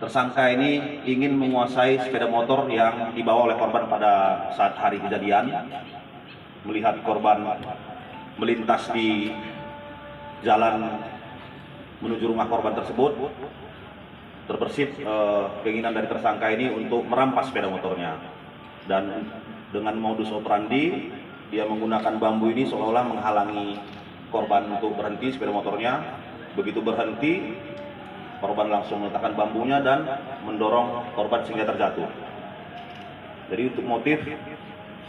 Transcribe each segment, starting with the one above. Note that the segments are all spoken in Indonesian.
Tersangka ini ingin menguasai sepeda motor yang dibawa oleh korban pada saat hari kejadian. Melihat korban melintas di jalan menuju rumah korban tersebut, terbersit keinginan dari tersangka ini untuk merampas sepeda motornya. Dan dengan modus operandi, dia menggunakan bambu ini seolah-olah menghalangi korban untuk berhenti sepeda motornya. Begitu berhenti, korban langsung meletakkan bambunya dan mendorong korban sehingga terjatuh. Jadi untuk motif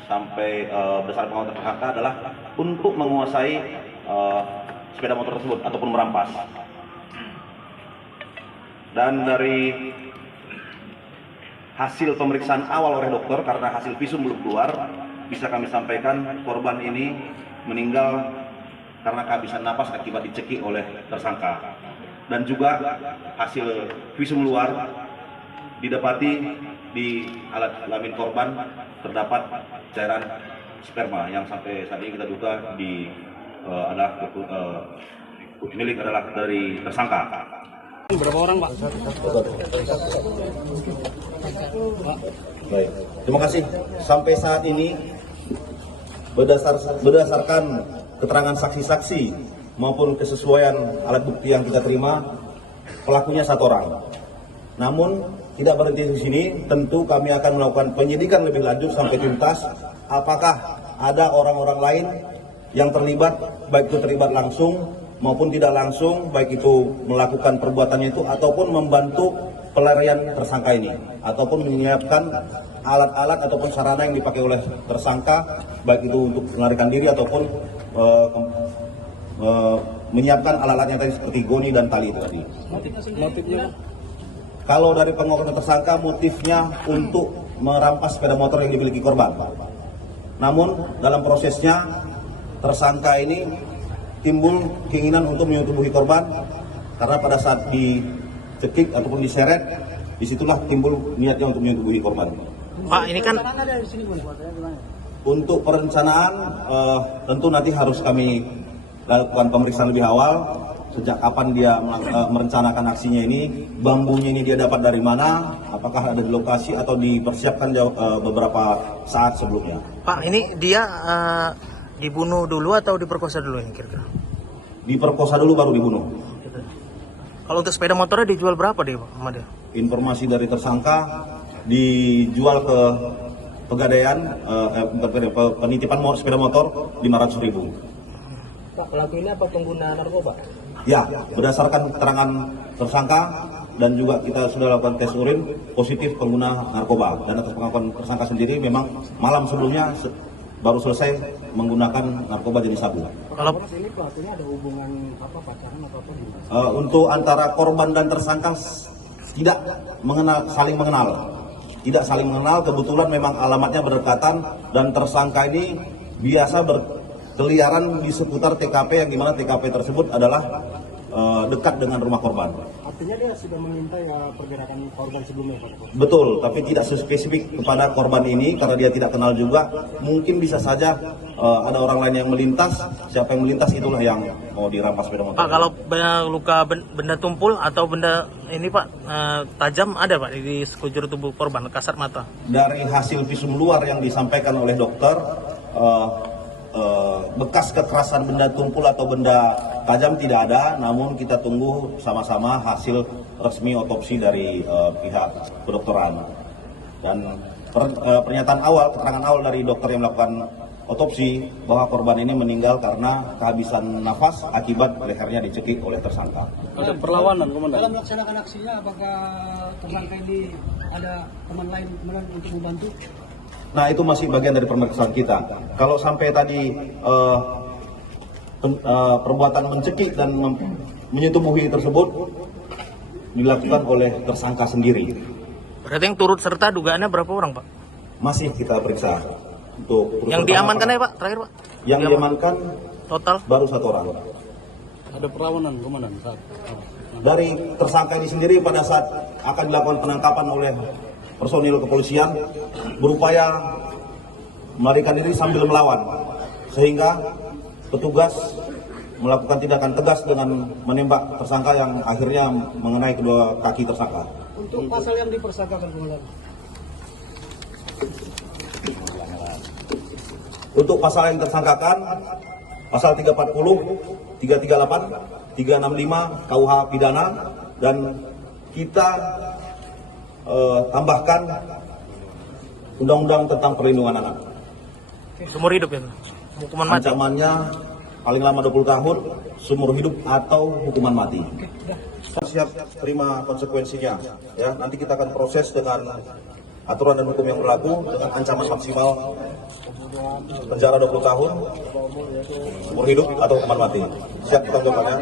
sampai berdasarkan pengakuan tersangka adalah untuk menguasai sepeda motor tersebut ataupun merampas. Dan dari hasil pemeriksaan awal oleh dokter, karena hasil visum belum keluar, bisa kami sampaikan korban ini meninggal karena kehabisan napas akibat dicekik oleh tersangka. Dan juga hasil visum luar didapati di alat kelamin korban terdapat cairan sperma yang sampai saat ini kita duga milik adalah dari tersangka. Berapa orang, Pak? Baik, terima kasih. Sampai saat ini berdasarkan keterangan saksi-saksi maupun kesesuaian alat bukti yang kita terima, pelakunya 1 orang. Namun tidak berhenti di sini, tentu kami akan melakukan penyidikan lebih lanjut sampai tuntas apakah ada orang-orang lain yang terlibat, baik itu terlibat langsung maupun tidak langsung, baik itu melakukan perbuatannya itu ataupun membantu pelarian tersangka ini, ataupun menyiapkan alat-alat ataupun sarana yang dipakai oleh tersangka, baik itu untuk melarikan diri ataupun menyiapkan alat-alatnya tadi seperti goni dan tali itu tadi. Motifnya? Kalau dari pengakuan tersangka, motifnya untuk merampas sepeda motor yang dimiliki korban. Namun dalam prosesnya tersangka ini timbul keinginan untuk menyetubuhi korban, karena pada saat dicekik ataupun diseret, disitulah timbul niatnya untuk menyetubuhi korban. Pak, ini kan untuk perencanaan tentu nanti harus kami lakukan pemeriksaan lebih awal, sejak kapan dia merencanakan aksinya ini, bambunya ini dia dapat dari mana, apakah ada di lokasi atau dipersiapkan beberapa saat sebelumnya. Pak, ini dia dibunuh dulu atau diperkosa dulu ini kira-kira? Diperkosa dulu baru dibunuh. Kalau untuk sepeda motornya dijual berapa dia, Pak, sama dia? Informasi dari tersangka dijual ke Pegadaian, penitipan sepeda motor 500.000. Pak, pelaku ini apa pengguna narkoba? Ya, berdasarkan keterangan tersangka dan juga kita sudah lakukan tes urin positif pengguna narkoba. Dan atas pengakuan tersangka sendiri memang malam sebelumnya baru selesai menggunakan narkoba jenis sabu. Kalau ini pelakunya ada hubungan apa, pacaran atau apa? Untuk antara korban dan tersangka tidak saling mengenal. Tidak saling mengenal, kebetulan memang alamatnya berdekatan dan tersangka ini biasa berkeliaran di seputar TKP yang dimana TKP tersebut adalah dekat dengan rumah korban. Artinya dia sudah mengintai pergerakan korban sebelumnya, Pak? Betul, tapi tidak spesifik kepada korban ini karena dia tidak kenal juga. Mungkin bisa saja ada orang lain yang melintas, siapa yang melintas itulah yang mau dirampas sepeda motor. Pak, kalau luka benda tumpul atau benda ini, Pak, tajam ada, Pak, di sekujur tubuh korban, kasat mata? Dari hasil visum luar yang disampaikan oleh dokter, bekas kekerasan benda tumpul atau benda tajam tidak ada, namun kita tunggu sama-sama hasil resmi otopsi dari pihak kedokteran. Dan pernyataan awal, keterangan awal dari dokter yang melakukan otopsi bahwa korban ini meninggal karena kehabisan nafas akibat lehernya dicekik oleh tersangka. Ada perlawanan, Komandan? Dalam melaksanakan aksinya, apakah tersangka ini ada teman lain untuk membantu? Nah, itu masih bagian dari pemeriksaan kita. Kalau sampai tadi perbuatan mencekik dan menyetubuhi tersebut dilakukan oleh tersangka sendiri. Berarti yang turut serta dugaannya berapa orang, Pak? Masih kita periksa. Untuk yang diamankan ya, Pak, terakhir, Pak? Yang diamankan total baru 1 orang. Ada perlawanan, Komandan? Dari tersangka ini sendiri pada saat akan dilakukan penangkapan oleh personil kepolisian berupaya melarikan diri sambil melawan, sehingga petugas melakukan tindakan tegas dengan menembak tersangka yang akhirnya mengenai kedua kaki tersangka. Untuk pasal yang dipersangkakan Komandan. Untuk pasal yang tersangkakan, pasal 340, 338, 365 KUH pidana, dan kita tambahkan Undang-Undang tentang Perlindungan Anak. Seumur hidup ya? Hukuman mati? Ancamannya paling lama 20 tahun, seumur hidup atau hukuman mati. Siap terima konsekuensinya. Ya, nanti kita akan proses dengan aturan dan hukum yang berlaku dengan ancaman maksimal penjara 20 tahun, seumur hidup atau hukuman mati. Siap tanggapannya?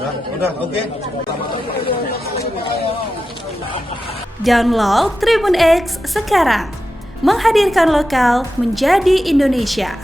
Nah, udah, oke. Download Tribun X sekarang, menghadirkan lokal menjadi Indonesia.